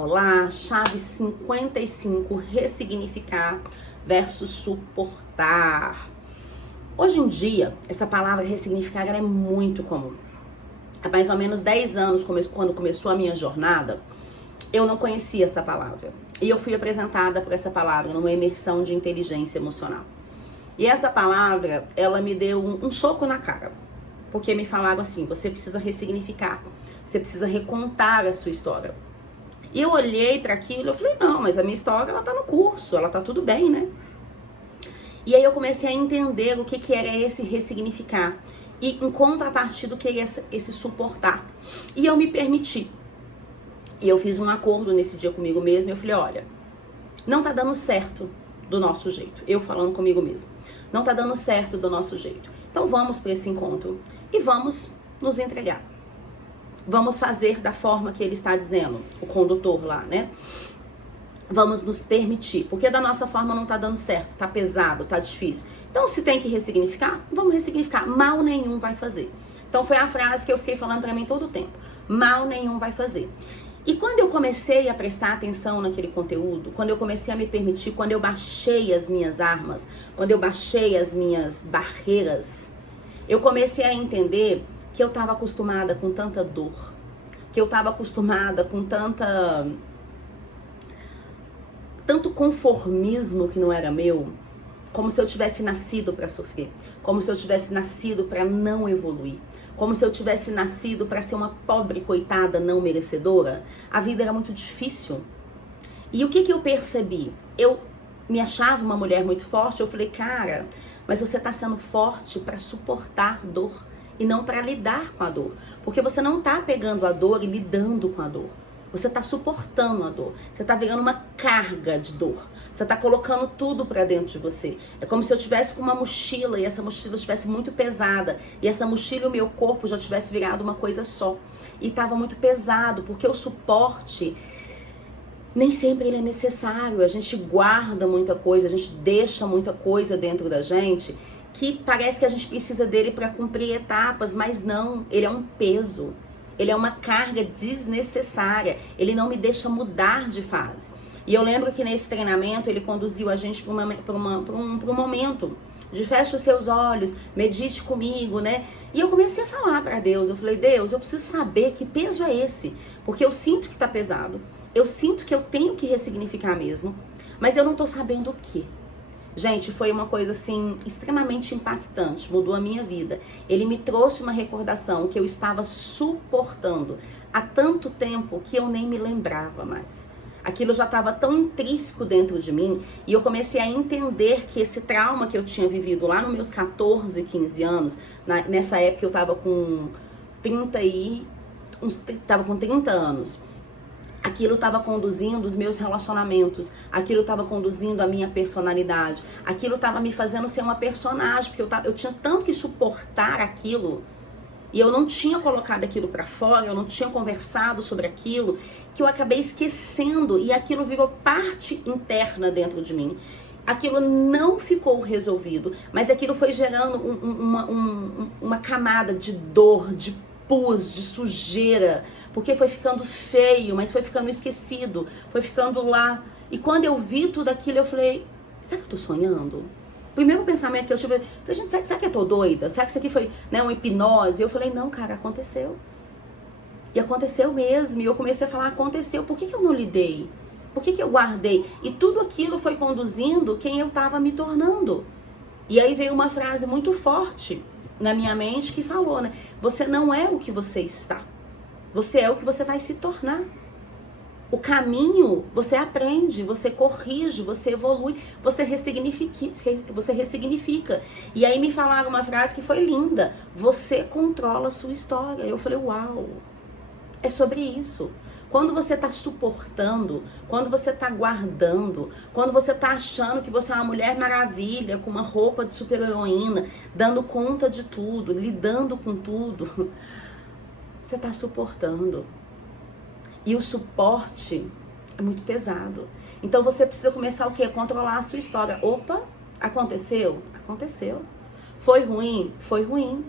olá, chave 55, ressignificar versus suportar. Hoje em dia, essa palavra ressignificar ela é muito comum. Há mais ou menos 10 anos, quando começou a minha jornada, eu não conhecia essa palavra. E eu fui apresentada por essa palavra numa imersão de inteligência emocional. E essa palavra, ela me deu um soco na cara. Porque me falaram assim, você precisa ressignificar, você precisa recontar a sua história. E eu olhei para aquilo e falei, não, mas a minha história, ela tá no curso, ela tá tudo bem, né? E aí eu comecei a entender o que era esse ressignificar. E em contrapartida, o que era esse suportar. E eu me permiti. E eu fiz um acordo nesse dia comigo mesma. Eu falei, olha, não tá dando certo do nosso jeito. Eu falando comigo mesma. Não tá dando certo do nosso jeito. Então vamos para esse encontro e vamos nos entregar. Vamos fazer da forma que ele está dizendo, o condutor lá, né? Vamos nos permitir, porque da nossa forma não tá dando certo, tá pesado, tá difícil. Então, se tem que ressignificar, vamos ressignificar. Mal nenhum vai fazer. Então, foi a frase que eu fiquei falando pra mim todo o tempo. Mal nenhum vai fazer. E quando eu comecei a prestar atenção naquele conteúdo, quando eu comecei a me permitir, quando eu baixei as minhas armas, quando eu baixei as minhas barreiras, eu comecei a entender que eu tava acostumada com tanta dor, que eu tava acostumada com tanto conformismo que não era meu, como se eu tivesse nascido para sofrer, como se eu tivesse nascido para não evoluir, como se eu tivesse nascido para ser uma pobre coitada não merecedora. A vida era muito difícil. E o que eu percebi? Eu me achava uma mulher muito forte, eu falei, cara, mas você tá sendo forte para suportar dor e não para lidar com a dor, porque você não tá pegando a dor e lidando com a dor. Você tá suportando a dor. Você tá virando uma carga de dor. Você tá colocando tudo pra dentro de você. É como se eu tivesse com uma mochila e essa mochila estivesse muito pesada. E essa mochila e o meu corpo já tivesse virado uma coisa só. E tava muito pesado, porque o suporte nem sempre ele é necessário. A gente guarda muita coisa, a gente deixa muita coisa dentro da gente que parece que a gente precisa dele pra cumprir etapas, mas não, ele é um peso. Ele é uma carga desnecessária. Ele não me deixa mudar de fase. E eu lembro que nesse treinamento ele conduziu a gente para um momento de fecha os seus olhos, medite comigo, né? E eu comecei a falar para Deus. Eu falei, Deus, eu preciso saber que peso é esse. Porque eu sinto que tá pesado. Eu sinto que eu tenho que ressignificar mesmo. Mas eu não tô sabendo o que. Gente, foi uma coisa assim extremamente impactante, mudou a minha vida. Ele me trouxe uma recordação que eu estava suportando há tanto tempo que eu nem me lembrava mais. Aquilo já estava tão intrínseco dentro de mim e eu comecei a entender que esse trauma que eu tinha vivido lá nos meus 14, 15 anos, nessa época eu estava com 30 anos. Aquilo estava conduzindo os meus relacionamentos, aquilo estava conduzindo a minha personalidade, aquilo estava me fazendo ser uma personagem, porque eu tinha tanto que suportar aquilo, e eu não tinha colocado aquilo para fora, eu não tinha conversado sobre aquilo, que eu acabei esquecendo, e aquilo virou parte interna dentro de mim. Aquilo não ficou resolvido, mas aquilo foi gerando uma camada de dor, de pus, de sujeira, porque foi ficando feio, mas foi ficando esquecido, foi ficando lá. E quando eu vi tudo aquilo, eu falei, será que eu tô sonhando? O primeiro pensamento que eu tive, falei, gente, será que eu tô doida? Será que isso aqui foi, né, uma hipnose? Eu falei, não, cara, aconteceu. E aconteceu mesmo, e eu comecei a falar, aconteceu, por que eu não lidei? Por que eu guardei? E tudo aquilo foi conduzindo quem eu tava me tornando. E aí veio uma frase muito forte na minha mente que falou, né? Você não é o que você está. Você é o que você vai se tornar. O caminho, você aprende, você corrige, você evolui, você ressignifica. E aí me falaram uma frase que foi linda. Você controla a sua história. Eu falei, uau, é sobre isso. Quando você tá suportando, quando você tá guardando, quando você tá achando que você é uma mulher maravilha, com uma roupa de super-heroína, dando conta de tudo, lidando com tudo, você tá suportando. E o suporte é muito pesado. Então você precisa começar o quê? Controlar a sua história. Opa, aconteceu? Aconteceu. Foi ruim? Foi ruim.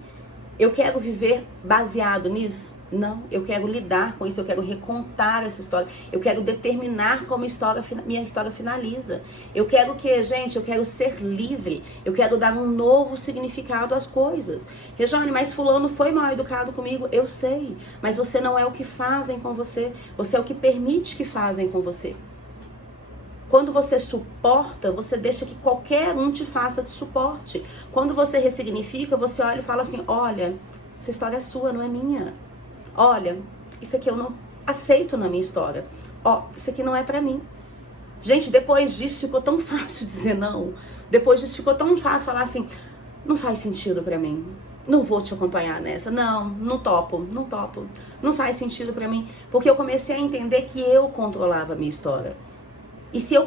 Eu quero viver baseado nisso? Não, eu quero lidar com isso, eu quero recontar essa história, eu quero determinar como minha história finaliza. Eu quero gente, eu quero ser livre, eu quero dar um novo significado às coisas. Rejane, mas fulano foi mal educado comigo, eu sei, mas você não é o que fazem com você, você é o que permite que fazem com você. Quando você suporta, você deixa que qualquer um te faça de suporte. Quando você ressignifica, você olha e fala assim, olha, essa história é sua, não é minha. Olha, isso aqui eu não aceito na minha história. Ó, isso aqui não é pra mim. Gente, depois disso ficou tão fácil dizer não. Depois disso ficou tão fácil falar assim, não faz sentido pra mim. Não vou te acompanhar nessa. Não topo. Não faz sentido pra mim. Porque eu comecei a entender que eu controlava a minha história. E se eu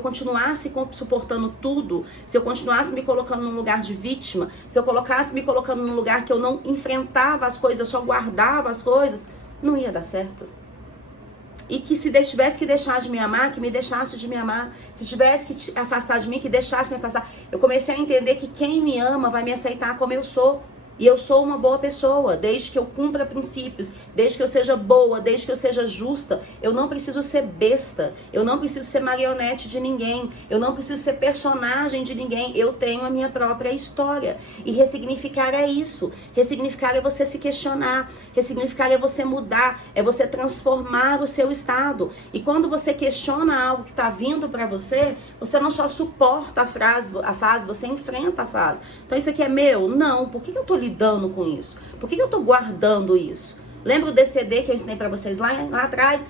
continuasse suportando tudo, se eu continuasse me colocando num lugar de vítima, se eu colocasse me colocando num lugar que eu não enfrentava as coisas, eu só guardava as coisas, não ia dar certo. E que se tivesse que deixar de me amar, que me deixasse de me amar. Se tivesse que afastar de mim, que deixasse me afastar. Eu comecei a entender que quem me ama vai me aceitar como eu sou. E eu sou uma boa pessoa, desde que eu cumpra princípios, desde que eu seja boa, desde que eu seja justa. Eu não preciso ser besta, eu não preciso ser marionete de ninguém, eu não preciso ser personagem de ninguém. Eu tenho a minha própria história. E ressignificar é isso. Ressignificar é você se questionar, ressignificar é você mudar, é você transformar o seu estado. E quando você questiona algo que está vindo para você, você não só suporta a fase, você enfrenta a fase. Então isso aqui é meu? Não. Por que eu tô lidando com isso? Por que eu tô guardando isso? Lembra o DCD que eu ensinei pra vocês lá atrás?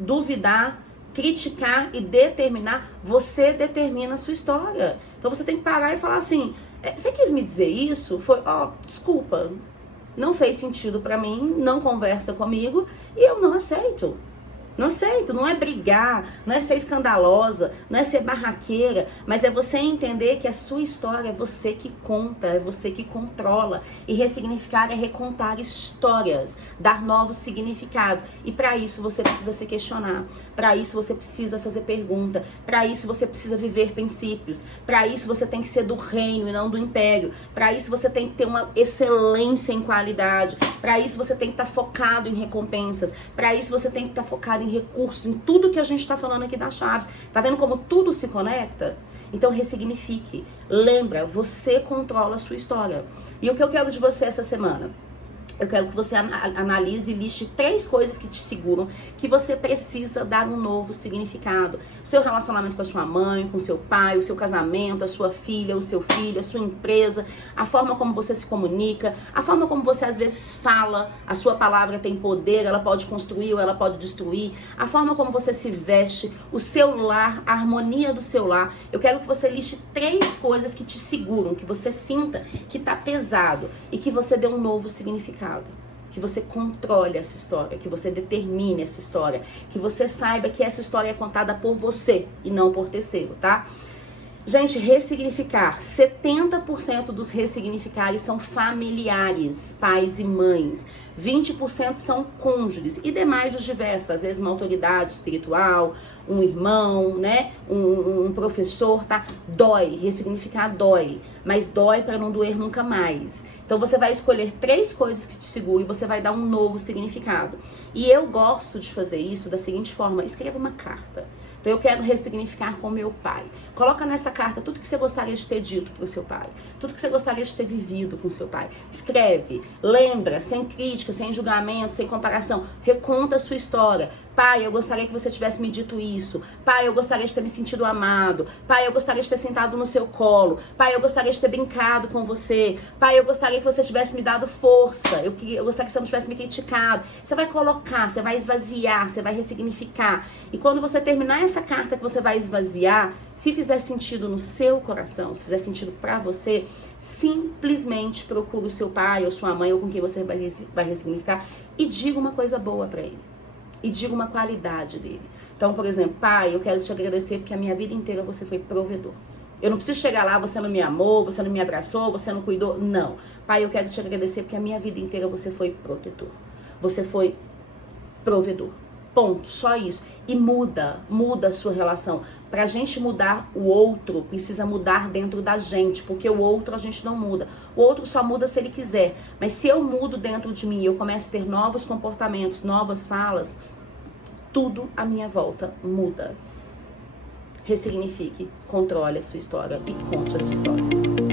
Duvidar, criticar e determinar. Você determina a sua história. Então você tem que parar e falar assim, você quis me dizer isso? Foi, desculpa, não fez sentido pra mim, não conversa comigo e eu não aceito. Não aceito, não é brigar, não é ser escandalosa, não é ser barraqueira, mas é você entender que a sua história é você que conta, é você que controla. E ressignificar é recontar histórias, dar novos significados. E para isso você precisa se questionar, para isso você precisa fazer pergunta, para isso você precisa viver princípios, para isso você tem que ser do reino e não do império, para isso você tem que ter uma excelência em qualidade, para isso você tem que estar focado em recompensas, para isso você tem que estar focado em recursos, em tudo que a gente está falando aqui das chaves. Tá vendo como tudo se conecta? Então ressignifique. Lembra, você controla a sua história. E o que eu quero de você essa semana? Eu quero que você analise e liste 3 coisas que te seguram, que você precisa dar um novo significado. O seu relacionamento com a sua mãe, com seu pai, o seu casamento, a sua filha, o seu filho, a sua empresa, a forma como você se comunica, a forma como você às vezes fala, a sua palavra tem poder, ela pode construir ou ela pode destruir, a forma como você se veste, o seu lar, a harmonia do seu lar. Eu quero que você liste 3 coisas que te seguram, que você sinta que tá pesado e que você dê um novo significado. Que você controle essa história, que você determine essa história, que você saiba que essa história é contada por você e não por terceiro, tá? Gente, ressignificar. 70% dos ressignificares são familiares, pais e mães. 20% são cônjuges e demais dos diversos. Às vezes uma autoridade espiritual, um irmão, né? Um professor, tá? Dói, ressignificar dói. Mas dói para não doer nunca mais. Então você vai escolher 3 coisas que te seguram e você vai dar um novo significado. E eu gosto de fazer isso da seguinte forma: escreva uma carta. Então eu quero ressignificar com meu pai. Coloca nessa carta tudo que você gostaria de ter dito pro seu pai. Tudo que você gostaria de ter vivido com seu pai. Escreve, lembra, sem crítica, sem julgamento, sem comparação. Reconta a sua história. Pai, eu gostaria que você tivesse me dito isso. Pai, eu gostaria de ter me sentido amado. Pai, eu gostaria de ter sentado no seu colo. Pai, eu gostaria de ter brincado com você. Pai, eu gostaria que você tivesse me dado força. Eu gostaria que você não tivesse me criticado. Você vai colocar, você vai esvaziar, você vai ressignificar. E quando você terminar essa carta que você vai esvaziar, se fizer sentido no seu coração, se fizer sentido pra você, simplesmente procure o seu pai ou sua mãe ou com quem você vai ressignificar e diga uma coisa boa pra ele. E diga uma qualidade dele. Então, por exemplo, pai, eu quero te agradecer porque a minha vida inteira você foi provedor. Eu não preciso chegar lá, você não me amou, você não me abraçou, você não cuidou. Não. Pai, eu quero te agradecer porque a minha vida inteira você foi protetor. Você foi provedor. Ponto, só isso. E muda a sua relação. Pra gente mudar o outro, precisa mudar dentro da gente, porque o outro a gente não muda. O outro só muda se ele quiser. Mas se eu mudo dentro de mim, eu começo a ter novos comportamentos, novas falas, tudo à minha volta muda. Ressignifique, controle a sua história e conte a sua história.